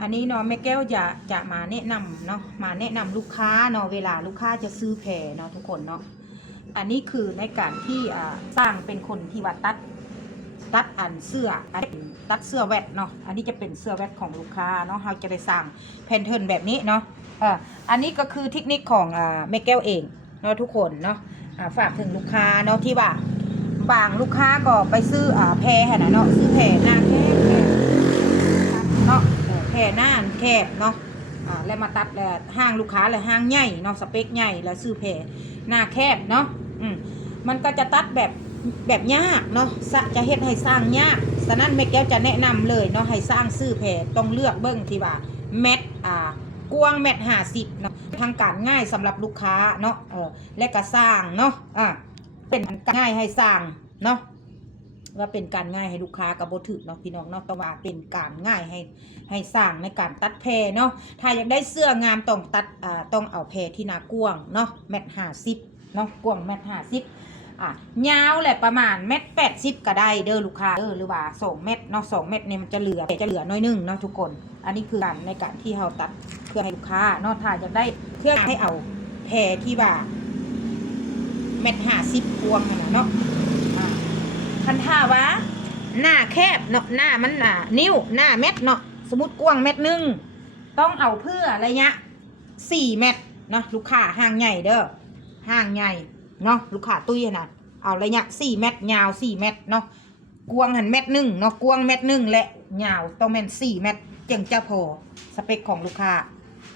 อันนี้เนาะแม่แก้วจะมาแนะนำเนาะมาแนะนำลูกค้าเนาะเวลาลูกค้าจะซื้อแพรเนาะทุกคนเนาะอันนี้คือในการที่สร้างเป็นคนที่ว่าตัดอันเสื้อตัดเสื้อแวดเนาะอันนี้จะเป็นเสื้อแวดของลูกค้าเนาะเราจะได้สร้างแพนเทิร์นแบบนี้เนาะอันนี้ก็คือเทคนิคของแม่แก้วเองเนาะทุกคนเนาะฝากถึงลูกค้าเนาะที่ว่าบางลูกค้าก็ไปซื้อแพรนะเนาะซื้อแพรหน้าแคบเนาะแพรหน้าแคบเนาะแล้วมาตัดห้างลูกค้าเลยห้างใหญ่เนาะสเปคใหญ่แล้วซื้อแพรหน้าแคบเนาะมันก็จะตัดแบบยากเนาะจะเฮ็ดให้สร้างยากฉะนั้นแม่แก้วจะแนะนำเลยเนาะให้สร้างซื้อแพรต้องเลือกเบิ้งที่ว่าเม็ดกว้างเม็ด50เนาะทางการง่ายสำหรับลูกค้าเนาะและก็สร้างเนาะเป็นง่ายให้สร้างเนาะว่าเป็นการง่ายให้ลูกค้ากับบ่ถึกเนาะพี่น้องเนาะต้องว่าเป็นการง่ายให้สร้างในการตัดแพรเนาะถ้าอยากได้เสื้องามต้องตัดต้องเอาแพรที่หน้ากว้างเนาะเม็ด50เนาะกว้างเม็ด50ยาวแหละประมาณ1.80 ก็ได้เด้อลูกค้าหรือว่า2 เมตรเนาะ2 เมตรเนี่ยมันจะเหลือน้อยนึงเนาะทุกคนอันนี้คือการในการที่เราตัดเพื่อให้ลูกค้าเนาะถ้าอยากได้เพื่อให้เอาแพรที่ว่า1.50 กว้างเนาะคันท่าว่าหน้าแคบเนาะหน้ามันนิ้วหน้าเม็ดเนาะสมมติกว้าง1 เมตรต้องเอาเพื่อระยะ4 เมตรเนาะลูกค้าห้างใหญ่เด้อห้างใหญ่เนาะลูกค้าตุ้ยนะเอาระยะ4 เมตรยาว4 เมตรเนาะกว้างหัน1 เมตรเนาะกว้าง1 เมตรและยาวต้องเป็น4 เมตรจึงจะพอสเปคของลูกค้า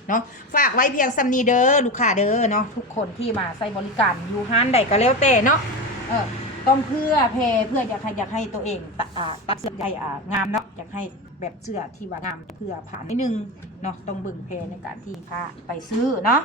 เนาะฝากไว้เพียงซัมนีเด้อลูกค้าเด้อเนาะทุกคนที่มาใช้บริการอยู่ห้านใดก็แล้วแต่เนาะต้องเพื่ออยากให้ตัวเองตัดเสื้อใหญ่งามเนาะอยากให้แบบเสื้อที่ว่างามเพื่อผ่านนิดนึงเนาะต้องบึงเพในการที่พาไปซื้อเนาะ